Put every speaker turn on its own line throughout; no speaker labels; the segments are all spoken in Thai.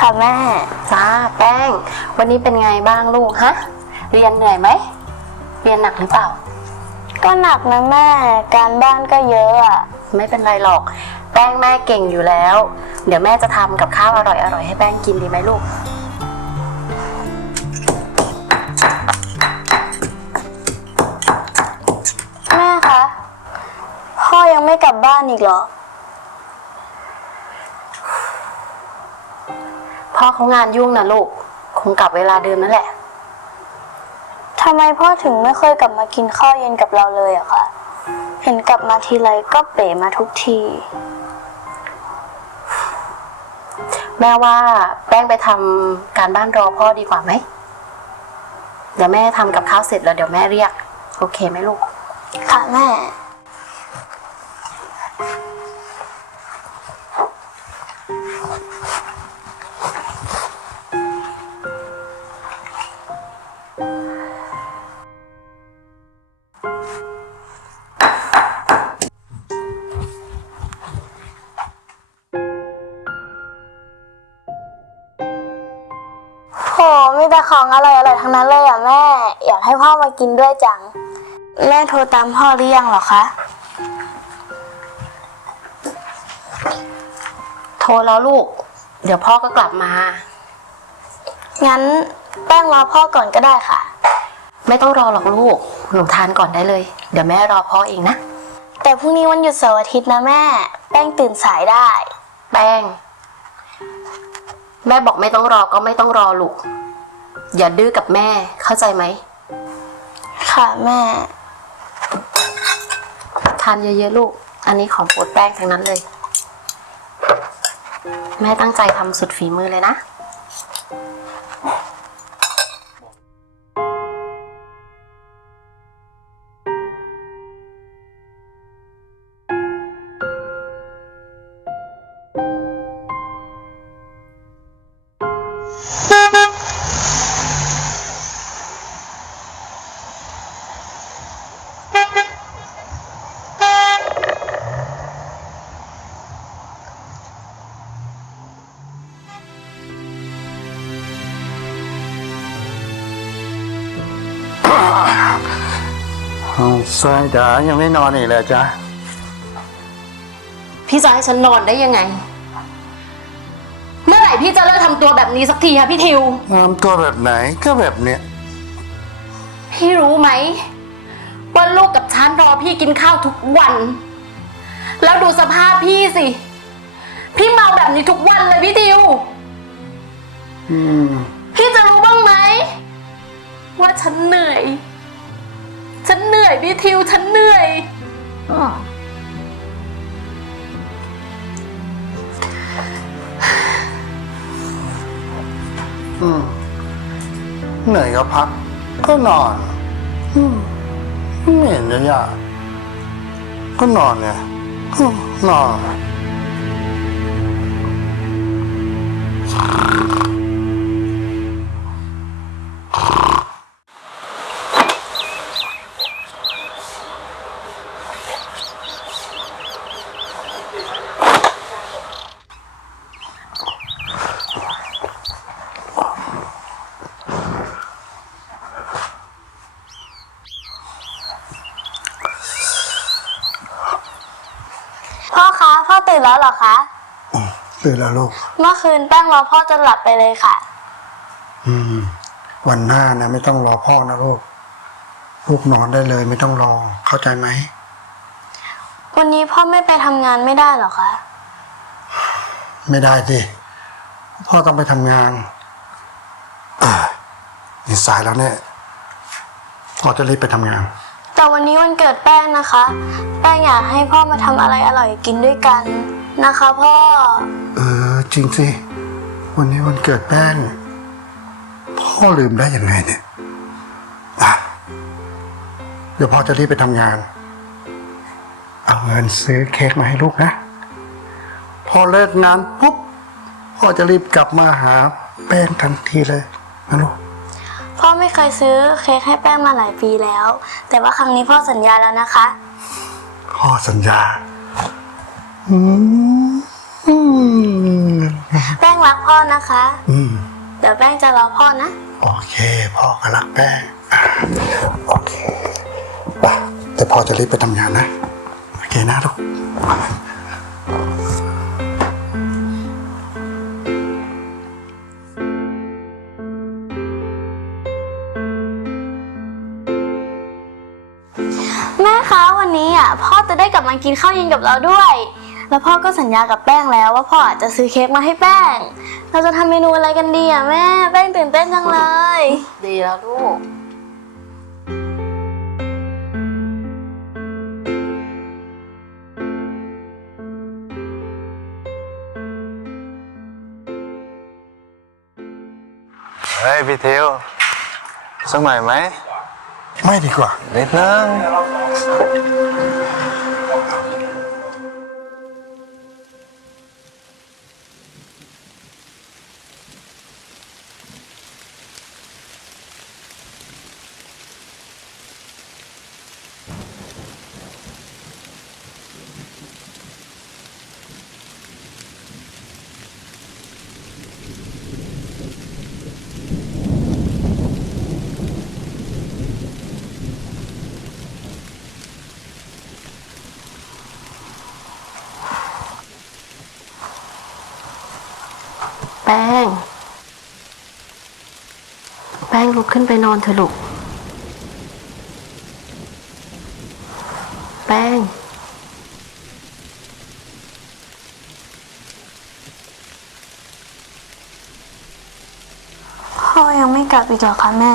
ค่ะแม่
จ้าแป้ง วันนี้เป็นไงบ้างลูกฮะ เรียนเหนื่อยไหม เรียนหนักหรือเปล่า
ก็หนักนะแม่ การบ้านก็เยอะอะ
ไม่เป็นไรหรอก แป้งแม่เก่งอยู่แล้ว เดี๋ยวแม่จะทำกับข้าวอร่อยๆให้แป้งกินดีไหมลูก
แม่คะ พ่อยังไม่กลับบ้านอีกเหรอ
พ่อเขางานยุ่งนะลูก คงกลับเวลาเดิมนั่นแหละ
ทำไมพ่อถึงไม่เคยกลับมากินข้าวเย็นกับเราเลยอะคะเห็นกลับมาทีไรก็เป๋มาทุกที
แม่ว่าแป้งไปทำการบ้านรอพ่อดีกว่าไหมเดี๋ยวแม่ทำกับข้าวเสร็จแล้วเดี๋ยวแม่เรียก โอเคไหมลูก
ค่ะแม่ อยากให้พ่อมากินด้วยจัง แม่โทรตามพ่อหรือยังเหรอคะ
โทรแล้วลูก เดี๋ยวพ่อก็กลับมา
งั้นแป้งรอพ่อก่อนก็ได้ค่ะ
ไม่ต้องรอหรอกลูก หนูทานก่อนได้เลย เดี๋ยวแม่รอพ่อเองนะ
แต่พรุ่งนี้วันหยุดเสาร์อาทิตย์นะแม่ แป้งตื่นสายได้
แป้ง แม่บอกไม่ต้องรอก็ไม่ต้องรอลูก อย่าดื้อกับแม่เข้าใจไหม ค่ะแม่ ทานเยอะๆลูก อันนี้ของโปรดแป้งทั้งนั้นเลย แม่ตั้งใจทำสุดฝีมือเลยนะ
อ้ายจ๋ายังไม่นอนอีกเลยจ๊ะ
พี่จะให้ฉันนอนได้ยังไง เมื่อไหร่พี่จะเลิกทำตัวแบบนี้สักทีคะพี่ทิว
งามตัวแบบไหนก็แบบเนี้ย
พี่รู้ไหมว่าลูกกับฉันรอพี่กินข้าวทุกวัน แล้วดูสภาพพี่สิ พี่เมาแบบนี้ทุกวันเลยพี่ทิว อืม พี่จะรู้บ้างไหม ว่าฉันเหนื่อย ฉันเหนื่อยพี่ทิวฉันเหนื่อยอ้อ
อืมเหนื่อยก็พัก ก็นอน อืมไม่เห็นจะยากก็นอนไงอืมนอน
ตื่นแล้วเหรอคะ ตื่นแล้วลูก เมื่อคืนแป้งรอพ่อจนหลับไปเลยค่ะ
อืม วันหน้านะไม่ต้องรอพ่อนะลูก ลูกนอนได้เลยไม่ต้องรอ เข้าใจไหม
วันนี้พ่อไม่ไปทำงานไม่ได้เหรอคะ
ไม่ได้สิพ่อต้องไปทำงาน อ่านี่สายแล้วเนี่ยพ่อจะรีบไปทำงาน
แต่วันนี้วันเกิดแป้งนะคะ แป้งอยากให้พ่อมาทำอะไรอร่อยกินด้วยกันนะคะ พ่อ
เออจริงสิวันนี้วันเกิดแป้ง พ่อลืมได้ยังไงเนี่ยอะเดี๋ยวพ่อจะรีบไปทำงาน เอาเงินซื้อเค้กมาให้ลูกนะ พอเลิกงานปุ๊บพ่อจะรีบกลับมาหาแป้งทันทีเลยนะลูก
พ่อไม่เคยซื้อเค้กให้แป้งมาหลายปีแล้ว แต่ว่าครั้งนี้พ่อสัญญาแล้วนะคะ
พ่อสัญญาอืม
อืมแป้งรักพ่อนะคะ อืมเดี๋ยวแป้งจะรอพ่อนะ
โอเค พ่อก็รักแป้งอะโอเคไปแต่พ่อจะรีบไปทำงานนะ โอเคนะลูก
กลับมากินข้าวเย็นกับเราด้วย แล้วพ่อก็สัญญากับแป้งแล้วว่าพ่ออาจจะซื้อเค้กมาให้แป้ง เราจะทำเมนูอะไรกันดีอะแม่ แป้งตื่นเต้นจังเลย
ดีแล้วลูก
เฮ้ยพี่ทิวสักหน่อยไหมไม่ดีกว่านิดนึง
แป้ง แป้งลุกขึ้นไปนอนเถอะลูก แป้ง
พ่อยังไม่กลับอีกเหรอคะแม่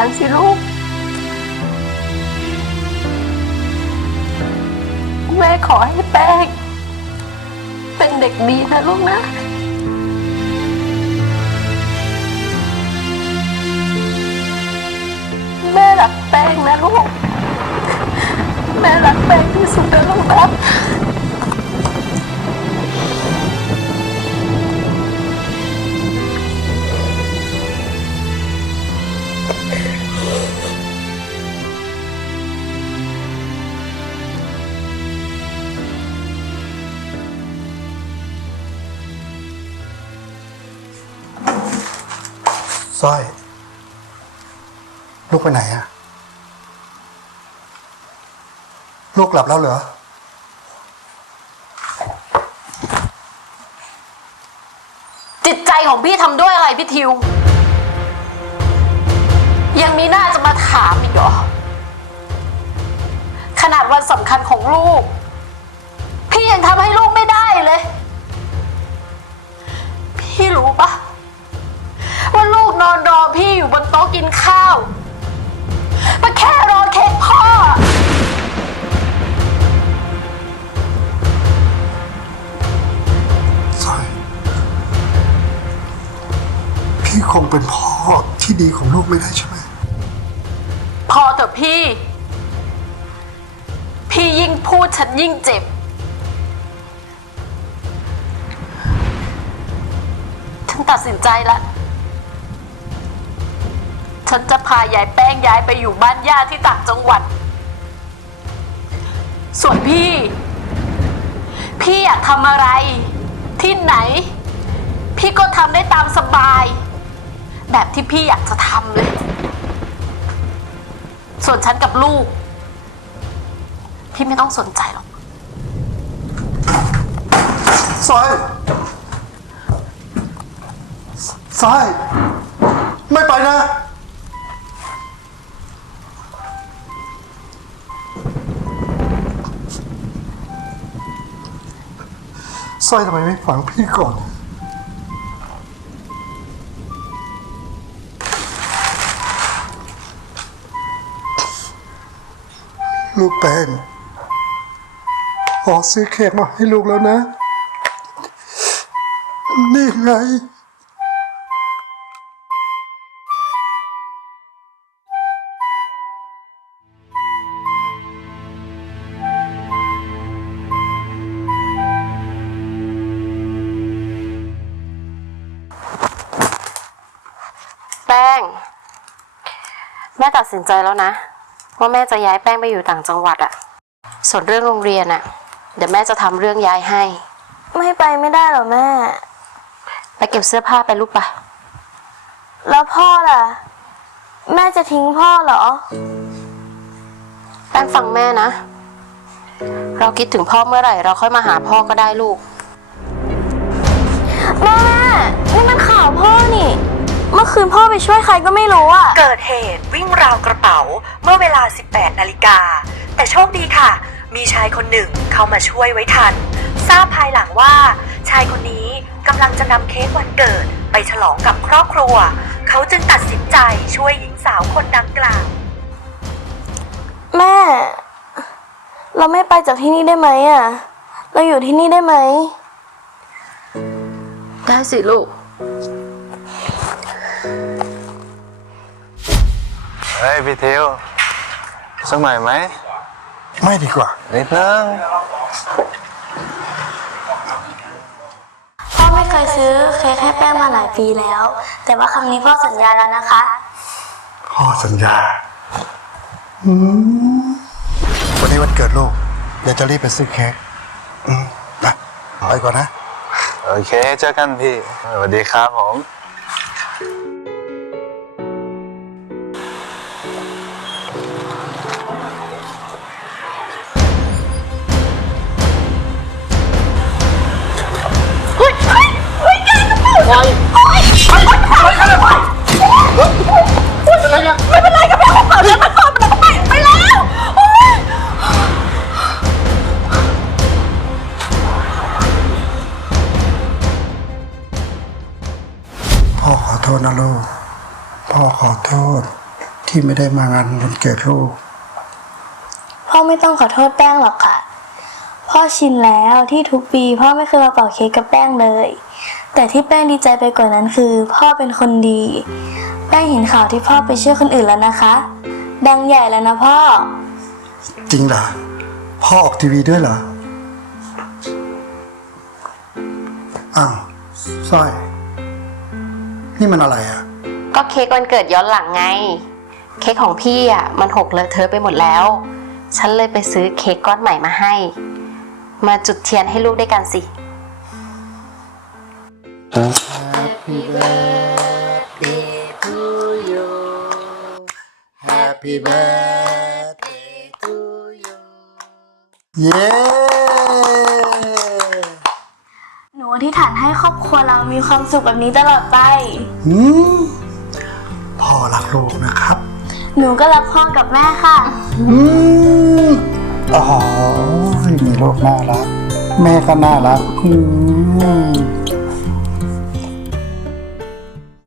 านสิลูก แม่ขอให้แป้ง เป็นเด็กดีนะลูกนะแม่รักแป้งนะลูก แม่รักแป้งที่สุดนะลูกนะ
สร้อย ลูกไปไหนอะลูกหลับแล้วเหรอ
จิตใจของพี่ทำด้วยอะไรพี่ทิว ยังมีหน้าจะมาถามอีกเหรอ ขนาดวันสำคัญของลูก พี่ยังทำให้ลูกไม่ได้เลย พี่รู้ปะว่าลูกนอนรอพี่อยู่บนโต๊ะกินข้าวมาแค่รอเค้กพ่อ
สร้อยพี่คงเป็นพ่อที่ดีของลูกไม่ได้ใช่ไหม
อะพี่ พี่ยิ่งพูดฉันยิ่งเจ็บ ฉันตัดสินใจแล้วฉันจะพายายแป้งย้ายไปอยู่บ้านญาติที่ต่างจังหวัด ส่วนพี่ พี่อยากทำอะไร ที่ไหน พี่ก็ทำได้ตามสบาย แบบที่พี่อยากจะทำเลย ส่วนฉันกับลูก พี่ไม่ต้องสนใจหรอก
สอยสอยไม่ไปนะ สร้อยทำไมไม่ฟังพี่ก่อน ลูกแป้งพ่อซื้อเค้กมาให้ลูกแล้วนะ นี่ไง
แป้ง แม่ตัดสินใจแล้วนะ ว่าแม่จะย้ายแป้งไปอยู่ต่างจังหวัดอะส่วนเรื่องโรงเรียนอะเดี๋ยวแม่จะทำเรื่องย้ายให้
ไม่ไปไม่ได้เหรอแม่
ไปเก็บเสื้อผ้าไปลูกปะ
แล้วพ่อล่ะ แม่จะทิ้งพ่อเหรอ
แป้งฟังแม่นะ เราคิดถึงพ่อเมื่อไหร่ เราค่อยมาหาพ่อก็ได้ลูก
แม่แม่นี่มันข่าวพ่อนี่ เมื่อคืนพ่อไปช่วยใครก็ไม่รู้อะ
เกิดเหตุวิ่งราวกระเป๋าเมื่อเวลา 18 นาฬิกา แต่โชคดีค่ะ มีชายคนหนึ่งเข้ามาช่วยไว้ทัน ทราบภายหลังว่า ชายคนนี้กำลังจะนำเค้กวันเกิดไปฉลองกับครอบครัว เขาจึงตัดสินใจช่วยหญิงสาวคนดังกล่าว
แม่ เราไม่ไปจากที่นี่ได้ไหมอะเราอยู่ที่นี่ได้ไหม
ได้สิลูก
เฮ้ยพี่ทิวสักหน่อยไหมไม่ดีกว่า นิดนึง
พ่อไม่เคยซื้อเค้กให้แป้งมาหลายปีแล้ว แต่ว่าครั้งนี้พ่อสัญญาแล้วนะคะ
พ่อสัญญาอืมวันนี้วันเกิดลูก เดี๋ยวจะรีบไปซื้อเค้กอืมนะไปก่อนนะ
โอเคเจอกันพี่สวัสดีครับผม
ษนะลูก พ่อขอโทษที่ไม่ได้มางานวันเกิดลูก
พ่อไม่ต้องขอโทษแป้งหรอกค่ะ พ่อชินแล้วที่ทุกปี พ่อไม่เคยมาเป่าเค้กกับแป้งเลย แต่ที่แป้งดีใจไปกว่านั้นคือ พ่อเป็นคนดี แป้งเห็นข่าวที่พ่อไปเชื่อคนอื่นแล้วนะคะ ดังใหญ่แล้วนะพ่อ
จริงเหรอ พ่อออกทีวีด้วยเหรอ อ้าวสร้อย นี่มันอะไรอะ
ก็เค้กวันเกิดย้อนหลังไง เค้กของพี่อะมันหกเลอะเทอะไปหมดแล้ว ฉันเลยไปซื้อเค้กก้อนใหม่มาให้ มาจุดเทียนให้ลูกด้วยกันสิ
Happy birthday to you เย้
หนูอธิษฐาน ให้ครอบครัวเรามีความสุขแบบนี้ตลอดไป อืม
พ่อรักลูกนะครับ
หนูก็รักพ่อกับแม่ค่ะ อื
มอ๋อมีลูกน่ารัก แม่ก็น่ารักอืม